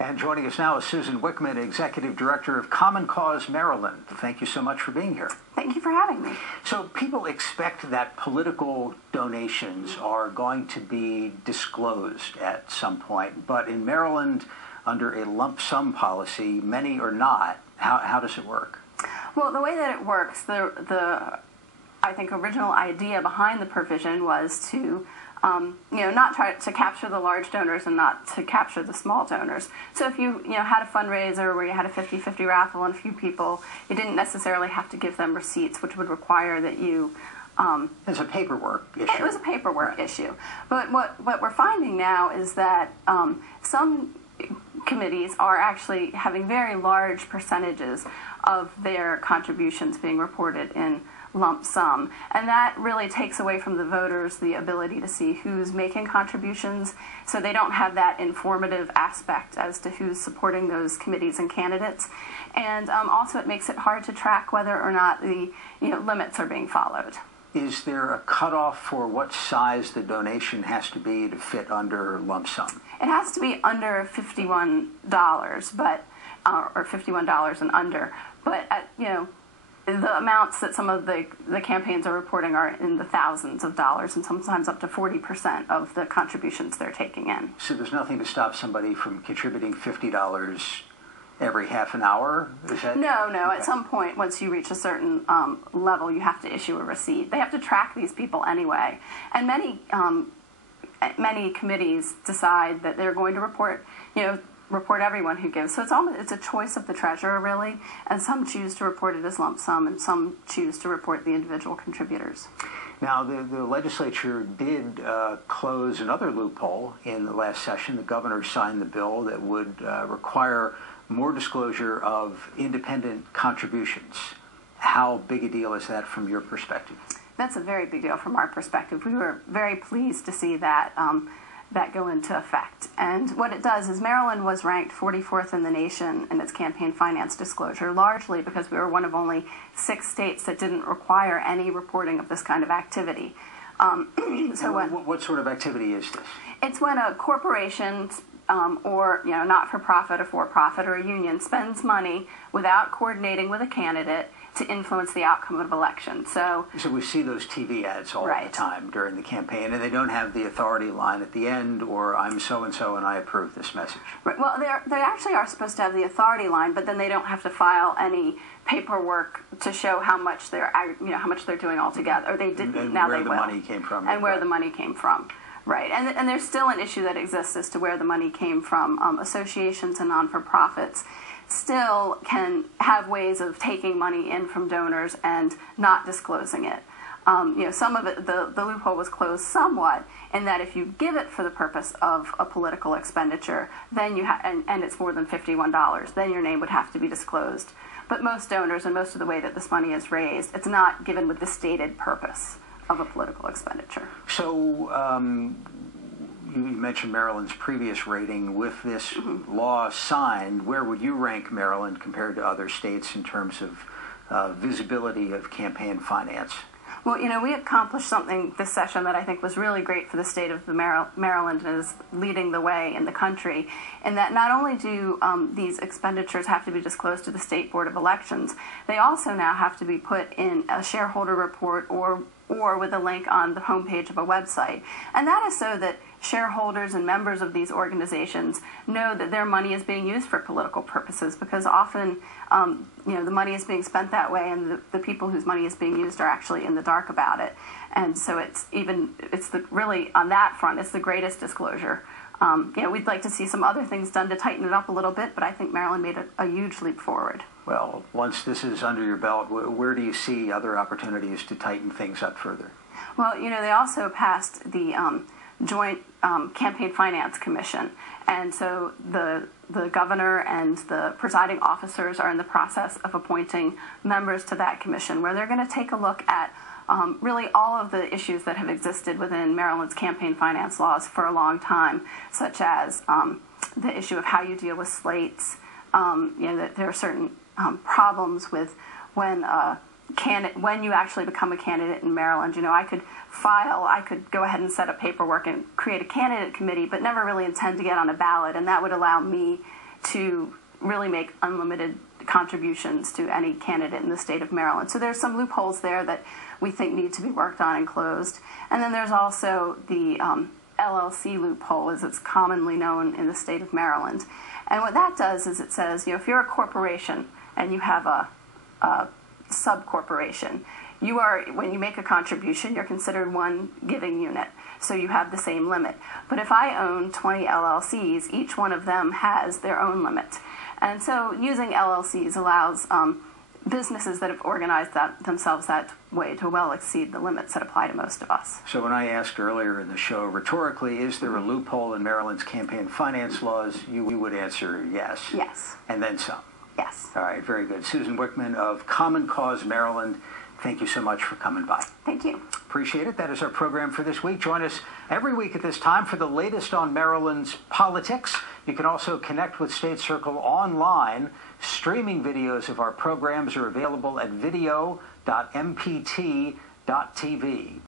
And joining us now is Susan Wickman, Executive Director of Common Cause Maryland. Thank you so much for being here. Thank you for having me. So people expect that political donations are going to be disclosed at some point, but in Maryland, under a lump sum policy, many are not. How does it work? Well, the way that it works, I think original idea behind the provision was to not try to capture the large donors and not to capture the small donors. So if you had a fundraiser where you had a 50-50 raffle and a few people, you didn't necessarily have to give them receipts, which would require that you... It's a paperwork issue. It was a paperwork issue. But what we're finding now is that some committees are actually having very large percentages of their contributions being reported in lump sum, and that really takes away from the voters the ability to see who's making contributions, so they don't have that informative aspect as to who's supporting those committees and candidates, and also it makes it hard to track whether or not the limits are being followed. Is there a cutoff for what size the donation has to be to fit under lump sum? It has to be under $51, but or $51 and under, but the amounts that some of the campaigns are reporting are in the thousands of dollars, and sometimes up to 40% of the contributions they're taking in. So there's nothing to stop somebody from contributing $50 every half an hour? Is that... No. Okay. At some point, once you reach a certain level, you have to issue a receipt. They have to track these people anyway. And many committees decide that they're going to report everyone who gives. So it's a choice of the treasurer, really, and some choose to report it as lump sum, and some choose to report the individual contributors. Now, the legislature did close another loophole in the last session. The governor signed the bill that would require more disclosure of independent contributions. How big a deal is that from your perspective? That's a very big deal from our perspective. We were very pleased to see that go into effect. And what it does is Maryland was ranked 44th in the nation in its campaign finance disclosure, largely because we were one of only 6 states that didn't require any reporting of this kind of activity. What sort of activity is this? It's when a corporation or not-for-profit, a for-profit, or a union spends money without coordinating with a candidate to influence the outcome of elections. So we see those TV ads all the time during the campaign, and they don't have the authority line at the end, or I'm so-and-so and I approve this message. Right. Well, they actually are supposed to have the authority line, but then they don't have to file any paperwork to show how much they're doing altogether. Or they didn't. And now where they the will. money came from. And where the money came from. Right. And there's still an issue that exists as to where the money came from. Associations and non-for-profits still can have ways of taking money in from donors and not disclosing it. Some of it, the loophole was closed somewhat in that if you give it for the purpose of a political expenditure, then and it's more than $51, then your name would have to be disclosed. But most donors and most of the way that this money is raised, it's not given with the stated purpose of a political expenditure. So you mentioned Maryland's previous rating. With this law signed, where would you rank Maryland compared to other states in terms of visibility of campaign finance? Well, we accomplished something this session that I think was really great for the state of Maryland and is leading the way in the country, in that not only do these expenditures have to be disclosed to the State Board of Elections, they also now have to be put in a shareholder report or with a link on the homepage of a website. And that is so that shareholders and members of these organizations know that their money is being used for political purposes, because often the money is being spent that way, and the people whose money is being used are actually in the dark about it. And so really on that front, it's the greatest disclosure. We'd like to see some other things done to tighten it up a little bit, but I think Maryland made a huge leap forward. Well, once this is under your belt, where do you see other opportunities to tighten things up further? Well, they also passed the Joint Campaign Finance Commission, and so the governor and the presiding officers are in the process of appointing members to that commission, where they're going to take a look at really all of the issues that have existed within Maryland's campaign finance laws for a long time, such as the issue of how you deal with slates. That there are certain problems with when you actually become a candidate in Maryland. I could go ahead and set up paperwork and create a candidate committee, but never really intend to get on a ballot, and that would allow me to really make unlimited contributions to any candidate in the state of Maryland. So there's some loopholes there that we think need to be worked on and closed. And then there's also the LLC loophole, as it's commonly known in the state of Maryland. And what that does is it says, if you're a corporation and you have a sub-corporation, when you make a contribution, you're considered one giving unit. So you have the same limit. But if I own 20 LLCs, each one of them has their own limit. And so using LLCs allows businesses that have organized themselves that way to well exceed the limits that apply to most of us. So when I asked earlier in the show, rhetorically, is there a loophole in Maryland's campaign finance laws, you would answer yes. Yes. And then some. Yes. All right, very good. Susan Wickman of Common Cause Maryland, thank you so much for coming by. Thank you. Appreciate it. That is our program for this week. Join us every week at this time for the latest on Maryland's politics. You can also connect with State Circle online. Streaming videos of our programs are available at video.mpt.tv.